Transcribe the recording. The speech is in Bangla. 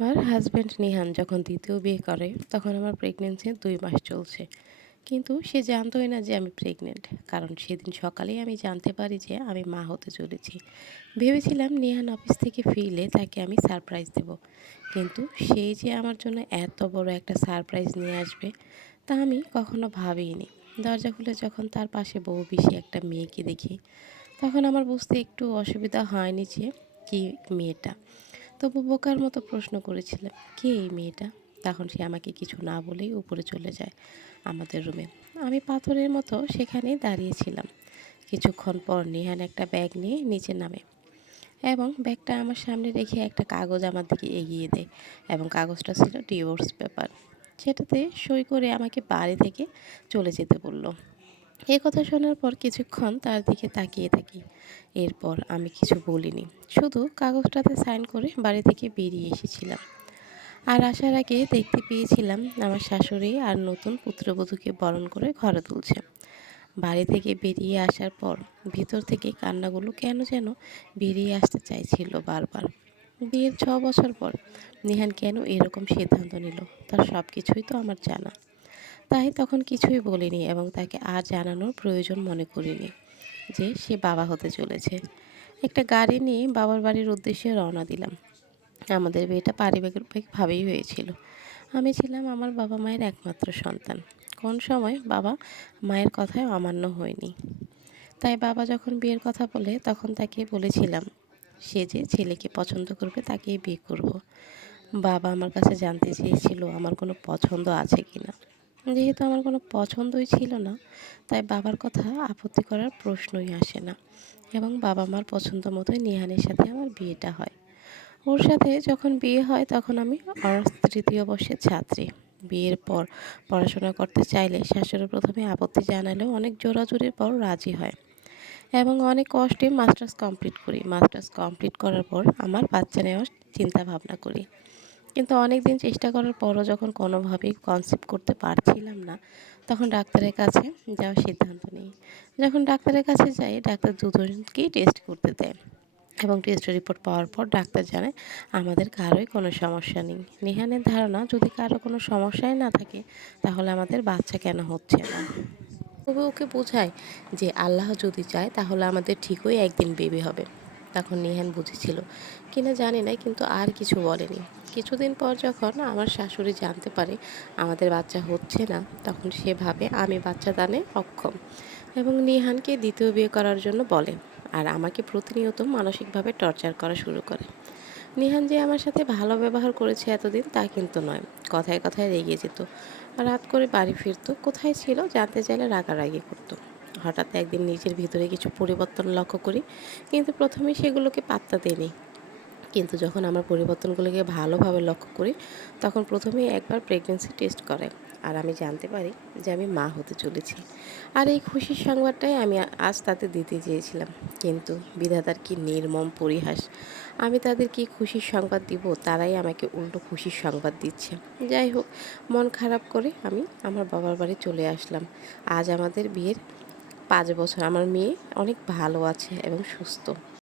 আমার হাজব্যান্ড নিহান যখন দ্বিতীয় বিয়ে করে, তখন আমার প্রেগনেন্সি দুই মাস চলছে। কিন্তু সে জানতোই না যে আমি প্রেগনেন্ট কারণ সেদিন সকালেই আমি জানতে পারি যে আমি মা হতে চলেছি। ভেবেছিলাম নিহান অফিস থেকে ফিরলে তাকে আমি সারপ্রাইজ দেব। কিন্তু সেই যে আমার জন্য এত বড় একটা সারপ্রাইজ নিয়ে আসবে, তা আমি কখনো ভাবিনি। দরজা খুলে যখন তার পাশে বউ বেশি একটা মেয়েকে দেখি, তখন আমার বুঝতে একটু অসুবিধা হয়নি যে কি মেয়েটা। তবু বোকার মতো প্রশ্ন করেছিলাম কে এই মেয়েটা? তখন সে আমাকে কিছু না বলেই উপরে চলে যায় আমাদের রুমে আমি পাথরের মতো সেখানেই দাঁড়িয়েছিলাম কিছুক্ষণ পর নিহান একটা ব্যাগ নিয়ে নিচে নামে এবং ব্যাগটা আমার সামনে রেখে একটা কাগজ আমার দিকে এগিয়ে দেয় এবং কাগজটা ছিল ডিভোর্স পেপার সেটাতে সই করে আমাকে বাড়ি থেকে চলে যেতে বলল। এই কথা শোনার পর কিছুক্ষণ তার দিকে তাকিয়ে থাকি। এরপর আমি কিছু বলিনি, শুধু কাগজটাতে সাইন করে বাড়ি থেকে বেরিয়ে এসেছিলাম। আর আসার আগে দেখতে পেয়েছিলাম আমার শাশুড়ি আর নতুন পুত্রবধূকে বরণ করে ঘরে তুলছে। বাড়ি থেকে বেরিয়ে আসার পর ভিতর থেকে কান্নাগুলো কেন যেন বেরিয়ে আসতে চাইছিল বারবার। বিয়ের ছ বছর পর নিহান কেন এরকম সিদ্ধান্ত নিল, তার সব কিছুই তো আমার জানা। তাই তখন কিছুই বলিনি এবং তাকে আর জানানোর প্রয়োজন মনে করিনি যে সে বাবা হতে চলেছে। একটা গাড়ি নিয়ে বাবার বাড়ির উদ্দেশ্যে রওনা দিলাম। আমাদের বিয়েটা পারিবারিকভাবেই হয়েছিল। আমি ছিলাম আমার বাবা মায়ের একমাত্র সন্তান। কোন সময় বাবা মায়ের কথায় অমান্য হয়নি। তাই বাবা যখন বিয়ের কথা বলে তখন তাকে বলেছিলাম, সে যে ছেলেকে পছন্দ করবে তাকেই বিয়ে করব। বাবা আমার কাছে জানতে চেয়েছিল আমার কোনো পছন্দ আছে কি না যেহেতু আমার কোনো পছন্দই ছিল না, তাই বাবার কথা আপত্তি করার প্রশ্নই আসে না এবং বাবা মার পছন্দ মতোই নিহানের সাথে আমার বিয়েটা হয়। ওর সাথে যখন বিয়ে হয় তখন আমি অনার্স তৃতীয় বর্ষের ছাত্রী। বিয়ের পর পড়াশোনা করতে চাইলে শাশুড়ি প্রথমে আপত্তি জানালেও অনেক জোরাজোরির পর রাজি হয় এবং অনেক কষ্টে মাস্টার্স কমপ্লিট করি। মাস্টার্স কমপ্লিট করার পর আমার বাচ্চা নেওয়ার চিন্তা ভাবনা করি। কিন্তু অনেক দিন চেষ্টা করার পরও যখন কোনোভাবেই কনসেপ্ট করতে পারছিলাম না, তখন ডাক্তারের কাছে যাওয়ার সিদ্ধান্ত নিই। যখন ডাক্তারের কাছে যাই, ডাক্তার দুজনকেই টেস্ট করতে দেয় এবং টেস্ট রিপোর্ট পাওয়ার পর ডাক্তার জানে আমাদের কারোই কোনো সমস্যা নেই। নেহানের ধারণা, যদি কারও কোনো সমস্যাই না থাকে, তাহলে আমাদের বাচ্চা কেন হচ্ছে না? তবে ওকে বোঝায় যে আল্লাহ যদি চায়, তাহলে আমাদের ঠিকই একদিন বেবি হবে। তখন নিহান বুঝেছিল। কিনা জানি না, কিন্তু আর কিছু বলেনি। কিছুদিন পর যখন আমার শাশুড়ি জানতে পারে আমাদের বাচ্চা হচ্ছে না, তখন সে ভাবে, আমি বাচ্চা দানে অক্ষম। এবং নিহানকে দ্বিতীয় বিয়ে করার জন্য বলে, আর আমাকে প্রতিনিয়ত মানসিকভাবে টর্চার করা শুরু করে। নিহান যে আমার সাথে ভালো ব্যবহার করেছে এতদিন তা কিন্তু নয়, কথায় কথায় রেগে যেত। রাত করে বাড়ি ফিরতো, কোথায় ছিল জানতে চাইলে রাগারাগি করতো। হঠাৎ একদিন নিজের ভিতরে কিছু পরিবর্তন লক্ষ্য করি, কিন্তু প্রথমে সেগুলোকে পাত্তা দিইনি। কিন্তু যখন আমার পরিবর্তনগুলোকে ভালোভাবে লক্ষ্য করি, তখন প্রথমেই একবার প্রেগনেন্সি টেস্ট করে আর আমি জানতে পারি যে আমি মা হতে চলেছি। আর এই খুশির সংবাদটাই আমি আজ তাতে দিতে চেয়েছিলাম। কিন্তু বিধাতার কি নির্মম পরিহাস, আমি তাদের কি খুশির সংবাদ দিব, তারাই আমাকে উল্টো খুশির সংবাদ দিচ্ছে। যাই হোক, মন খারাপ করে আমি আমার বাবার বাড়ি চলে আসলাম। আজ আমাদের বিয়ের পাঁচ বছর। আমার মেয়ে অনেক ভালো আছে এবং সুস্থ।